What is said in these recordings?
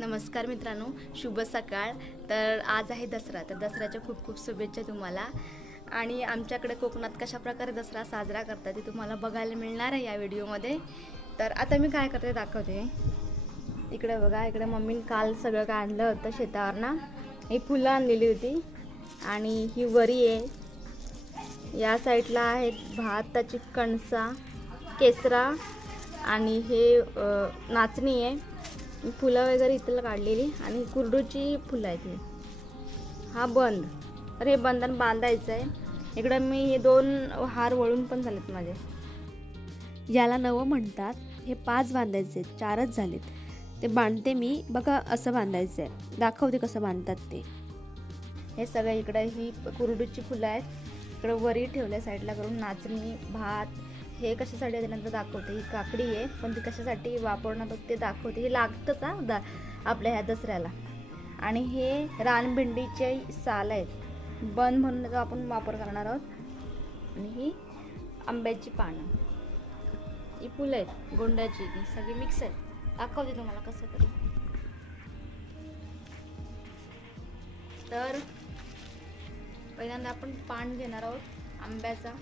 नमस्कार मित्रांनो, शुभ सकाळ। तर आज आहे दसरा, तर दसऱ्याच्या खूप खूप शुभेच्छा तुम्हाला। आणि आमच्याकडे कोकणात कशा प्रकारे दसरा साजरा करतात ते तुम्हाला बघायला मिळणार आहे या व्हिडिओमध्ये। तर आता मी काय करते दाखवते। इकडे बघा, इकडे मम्मीने काल सगळं काय आणलं होतं शेतावरनं। ही फुलं आणलेली होती आणि ही वरी आहे। या साईडला आहेत भाताची कणसा, केसरा आणि हे नाचणी आहे। फुलं वगैरे इथलं काढलेली आणि कुरडूची फुलं आहेत ही। हा बंद, तर हे बंधन बांधायचं आहे। इकडे मी हे 2 हार वळून पण झालेत माझे। याला नवं म्हणतात। हे 5 बांधायचे, 4च झालेत। ते बांधते मी, बघा असं बांधायचं आहे। दाखवते कसं बांधतात ते। हे सगळं इकडे ही कुरडूची फुलं आहेत, इकडे वरी ठेवल्या साईडला करून, नाचणी, भात। हे कशासाठी त्यानंतर दाखवते। ही काकडी आहे, पण ती कशासाठी वापरणार ते दाखवते। हे लागतंच आपल्या ह्या दसऱ्याला। आणि हे रानभेंडीचे साल आहेत, बंद म्हणून आपण वापर करणार आहोत। आणि ही आंब्याची पानं, ही फुलं आहेत गोंड्याची, ही सगळी मिक्स आहेत। दाखवते तुम्हाला कसं करू। तर पहिल्यांदा आपण पान घेणार आहोत आंब्याचा,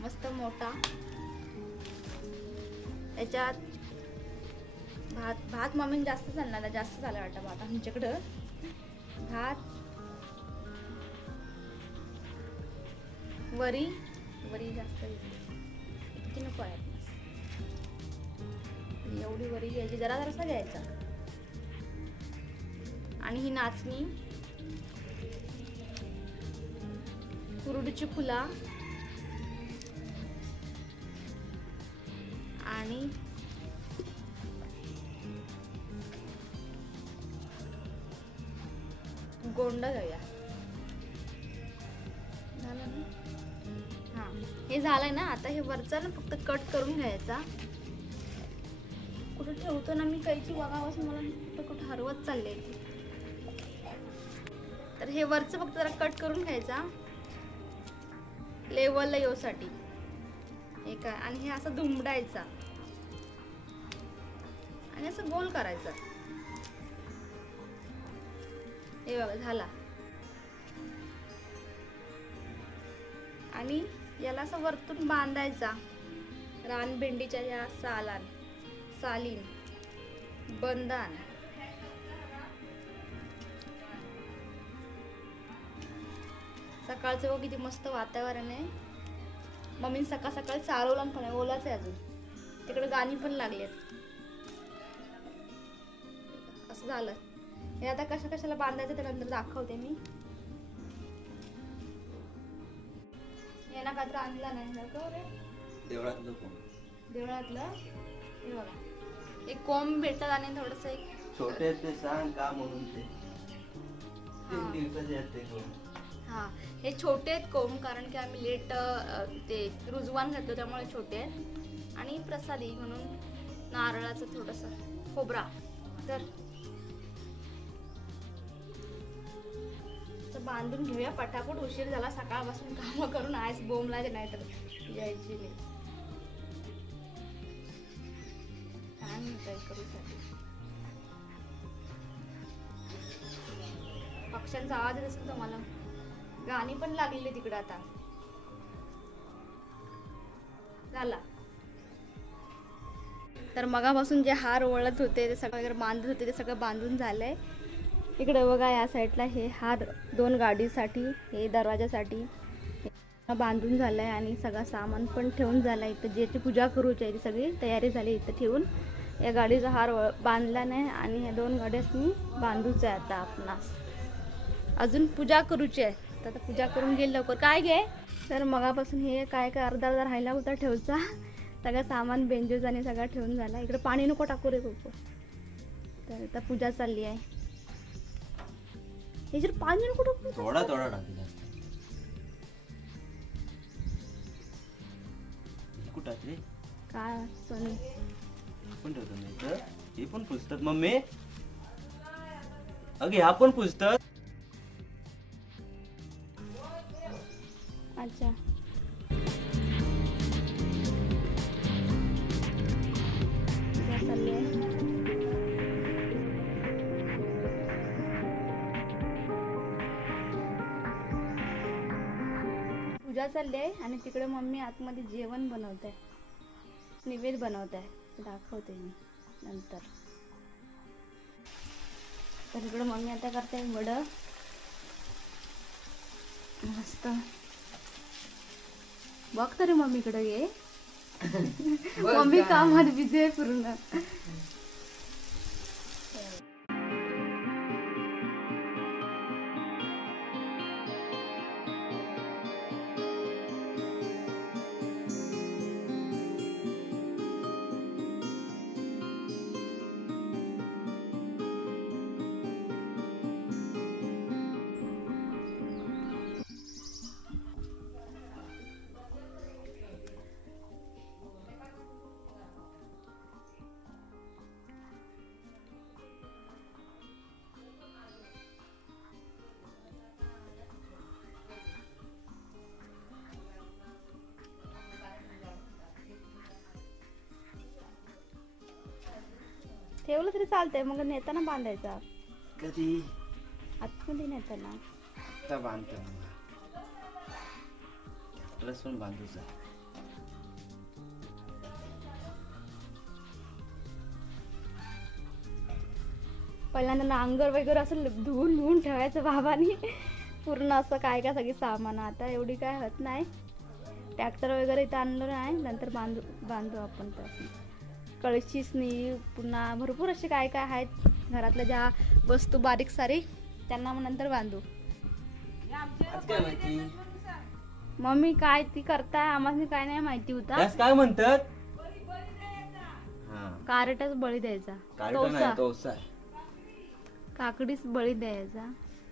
मस्त मोठा। त्याच्यात भात मम्मीने जास्त झाला, जास्त झाला वाटतं भात आमच्याकडं। भात, वरी जास्त इतकी नको आहे, एवढी वरी घ्यायची, जरा जरासा घ्यायचा। आणि ही नाचणी, कुरडूची फुला आणि गोंड घेऊया। झालं ना? हा, हे झालंय ना। आता हे वरचा ना फक्त कट करून घ्यायचा। कुठं ठेवतो ना मी कैची बघावंच, मला कुठं हरवत चालले। तर हे वरचं फक्त जरा कट करून घ्यायचा लेवलला येऊसाठी। हे काय, आणि हे असं दुमडायचा आणि असं गोल करायचा। हे बघा झाला। आणि याला असं वरतून बांधायचा रानभेंडीच्या या सालीन बंधन। सकाळचं किती मस्त वातावरण आहे। मम्मीने सकाळ सकाळी चालवलं पण आहे, ओलाच आहे अजून। तिकडे गाणी पण लागलेत। असं झालं। हे आता कशाला बांधायचं ते नंतर दाखवते मी। हे ना कात्र आणला नाही देवळातलं। हे बघा, एक कोंब भेटतात आणि थोडस एक छोटे ते सांग का म्हणून ते 3 दिवसाचे असते कोंब। हा, हे छोटे आहेत कोंब, कारण की आम्ही लेट ते रुजवान घातलो त्यामुळे छोटे आहेत। आणि प्रसादी म्हणून नारळाचं थोडस खोबरा। तर बांधून घेऊया पटापट, उशीर झाला। सकाळपासून काम करून आयस बोंबलाचे, नाही तर यायची नाही। काय म्हणताय करूसाठी, पक्ष्यांचा आवाज येत असेल तुम्हाला। गाणी पण लागलेली तिकडे। आता झाला। तर मगापासून जे हार ओळत होते ते सगळं वगैरे बांधत होते ते सगळं बांधून झालंय। इकडे बघा, या साईडला हे हार 2 गाडीसाठी, हे दरवाजासाठी बांधून झालंय। आणि सगळं सामान पण ठेवून झालंय। इथं ज्याची पूजा करूची आहे ती सगळी तयारी झाली इथं ठेवून। या गाडीचा हार बांधला नाही आणि ह्या 2 गाड्यासनी बांधूच आहे आता आपणास। अजून पूजा करूची आहे, तर आता पूजा करून गेल लवकर। काय घे, तर मगापासून हे काय अर्धा राहिला होता ठेवचा। सगळं सामान बेंजूज आणि सगळं ठेवून झाला। इकडे पाणी नको टाकू रे खूप। तर आता पूजा चालली आहे। याच्यात पाणी नको टाकू, थोडा टाकला। कुठं रे काय सोनी पण ठेवतो मी तर। हे पण पुस्तक मम्मी, अगे हा पण पुस्तक। अच्छा, चालली आहे। पूजा चालली आहे आणि तिकडे मम्मी आतमध्ये जेवण बनवत आहे, निवेद बनवत आहे, दाखवते मी नंतर. तर इकडे मम्मी आता करते वडं मस्त. बघ तरी मम्मीकडे ये. मम्मी कामात बिझी आहे पूर्ण. ठेवलं तरी चालतंय, मग नेताना बांधायचा. कधी आतमध्ये नेताना आता बांधतो ट्रॅक्टरच पण बांधूचा. पहिल्यांदा नांगर वगैरे असं धुवून ठेवायचं बाबांनी पूर्ण असं काय काय सगळी सामान. आता एवढी काय होत नाही, ट्रॅक्टर वगैरे इथं आणलं नाही, नंतर बांधू आपण. तर कळशीसनी पुन्हा भरपूर असे काय काय आहेत घरातल्या ज्या वस्तू बारीक सारीक त्यांना मग नंतर बांधू. आज काय माहिती मम्मी काय ती करताय आम्हाला काय नाही माहिती होता. त्यास काय म्हणतात? कारटच बळी द्यायचा, तोसा काकडीच बळी द्यायचा.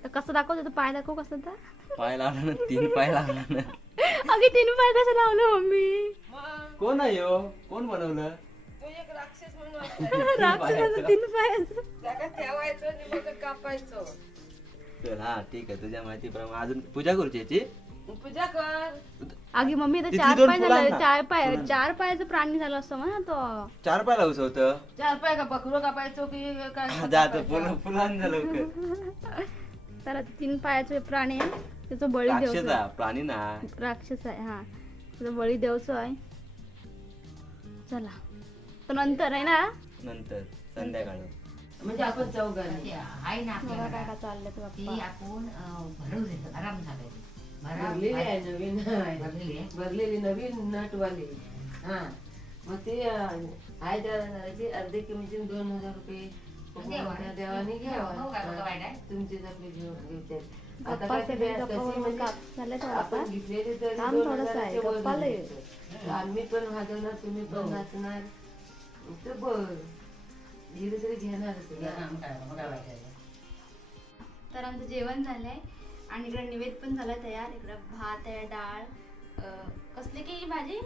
तर कसं दाखवतो तर पाय दाखव. कसं तर पाय लावला ना, 3 पाय लावला ना. अगे 3 पाय कसं लावलं मम्मी? कोण आहे हो? कोण बनवलं? राक्षसाचं 3 पायाचं. चल हा ठीक आहे, तुझ्या माहितीप्रमाणे अजून पूजा करूची याची. पूजा कर. अगे मम्मी तर तिथली 4 दोन पाय फुलं झालं. आणा. 4 पायाचं प्राणी झालं असतं म्हणा तो. 4 पाय लावूच होतं. 4 पाय का बकरो कापायचो की काय? जात फुलान झालं लवकर. तर 3 पायाचे प्राणी आहे, त्याचा बळी राक्षस द्यायचा. आहे, प्राणी ना. राक्षस आहे हा, त्याचा बळी द्यायचो आहे. चला तर नंतर आहे ना, नंतर संध्याकाळी म्हणजे आपण चौघांनी आहे ना बघा आपल्याला काय चाललं ते ती बाप्पा. आपण भरवू देतो. आराम झालाय. भरलेली आहे, नवीन भरलेली आहे, आहे. भरलेली नवीन नटवाली. हा मग ते आहे त्या अर्धे किमतीने 2000 रुपये देवाने हो का, बघा घ्यावा. वाईट आहे. तुमचेच आपले घेऊन आता गप्पा काय सगळे ते गप्पा तशी वरून म्हणजे काप झाले आपण थोडासा. घेतलेली तरी काम 2000 थोडंसं आहे, च्या वर गप्पा लय. घ्यायचं. आम्ही पण वाजवणार, तुम्ही पण नाचणार. तर बर धीरे धीरे घेणार मोठा वाईट आहे. तर आमचं जेवण झालंय आणि इकडे निवेद पण झाला तयार. इकडे भात आहे, डाळ, कसली की भाजी,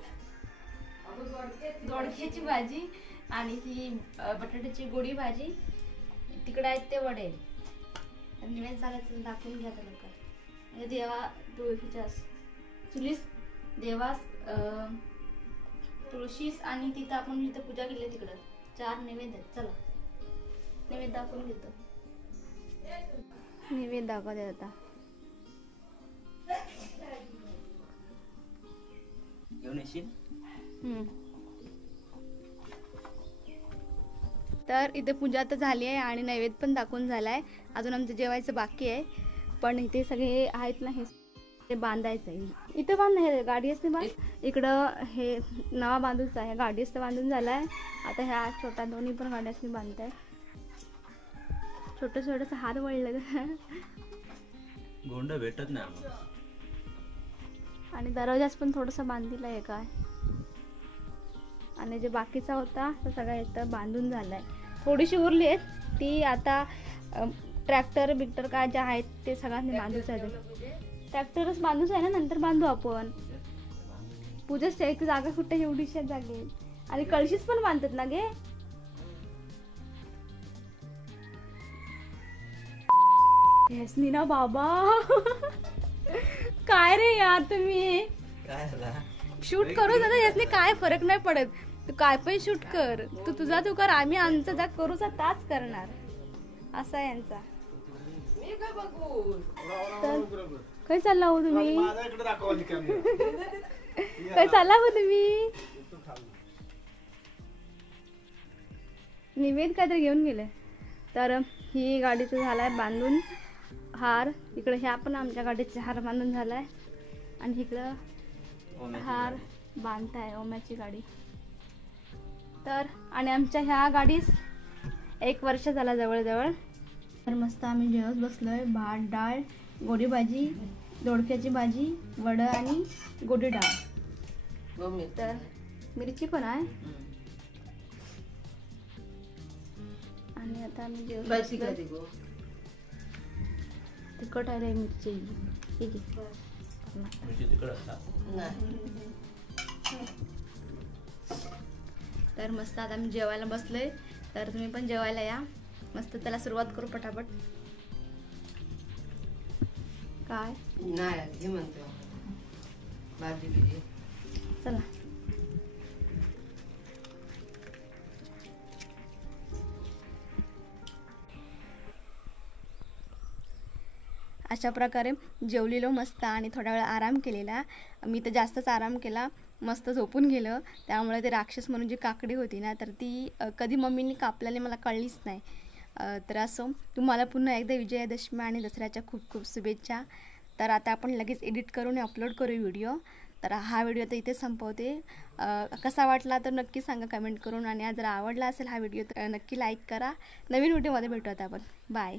दोडक्याची भाजी आणि ही बटाट्याची गोडी भाजी. तिकडे आहेत ते वडे. तर निवेद झाला तर दाखवून घ्या तर लवकर. म्हणजे देवा तुळशीच्या चुलीस देवास तुळशीस आणि तिथं आपण जिथं पूजा केली तिकडं 4 नैवेद्य आहेत. चला नैवेद्य दाखवून घेतो. नैवेद्य दाखवते आता. घेऊन येशील. तर इथे पूजा तर झाली आहे आणि नैवेद्य पण दाखवून झालाय. अजून आमचं जेवायचं बाकी आहे, पण इथे सगळे आहेत ना, हे ते बांधायचं आहे. इथं बांध, हे गाडी असते बांध. इकडं हे नवा बांधूच आहे, गाडी असते बांधून झालाय. आता ह्या छोट्या दोन्ही पण गाड्यासनी बांधताय. छोटं छोटंसं हात वळलं गोंड भेटत नाही आम्हाला. आणि दरवाजाच पण थोडंसं बांधलेलं आहे काय. आणि जे बाकीचा होता तो सगळा इथं बांधून झालाय. थोडीशी उरली आहेत ती आता ट्रॅक्टर बिक्टर काय जे आहेत ते सगळ्यांनी बांधूच आहे. ट्रॅक्टरच बांधूच आहे ना, नंतर बांधू आपण. पूजाच ठेवायची जागा कुठे, एवढीशा जागेत. आणि कळशीच पण बांधतात ना गे. हेसनी ना बाबा काय रे यार तुम्ही काय झाला? शूट करू जाता यासने काय फरक नाही पडत. तू काय पण शूट कर, तू तुझा तू कर, आम्ही आमचा जा करूचा ताच करणार. असा यांचा मी का बघू काय चालला हो तुम्ही माझ्या इकडे दाखवा काय चालला हो तुम्ही निवेद काहीतरी घेऊन गेले. तर ही गाडीचं झालाय बांधून हार. इकडे ह्या पण आमच्या गाडीचे हार बांधून झालाय आणि इकडं हार बांधताय ओम्याची गाडी. तर आणि आमच्या ह्या गाडीस 1 वर्ष झाला जवळजवळ. तर मस्त आम्ही जेवत बसलोय. भात डाळ गोडी भाजी दोडक्याची भाजी वडं आणि गोडी डाळ. तर मिरची पण आहे. आणि आता आम्ही जेवत बसी का बसलोय. ती गो तिखट आहे रे मिरची. ठीक आहे. नाही तर मस्त आता आम्ही जेवायला बसलोय. तर तुम्ही पण जेवायला या. मस्त त्याला सुरुवात करू पटापट. काय नाही हे म्हणतो भाजी बिजी चला. अशा प्रकारे जेवलेलो मस्त आणि थोडा वेळ आराम केलेला. मी तर जास्तच आराम केला. मस्त झोपून गेलं. त्यामुळे ते राक्षस म्हणून जी काकडी होती ना तर ती कधी मम्मीने कापल्याने मला कळलीच नाही. तर असो तुम्हाला पुन्हा एकदा विजयादशमी आणि दसऱ्याच्या खूप खूप शुभेच्छा. तर आता आपण लगेच एडिट करून अपलोड करू व्हिडिओ. तर हा व्हिडिओ तर इथे संपवते. कसा वाटला तर नक्की सांगा कमेंट करून. आणि जर आवडला असेल हा व्हिडिओ तर नक्की लाईक करा. नवीन व्हिडिओमध्ये भेटू आता आपण. बाय.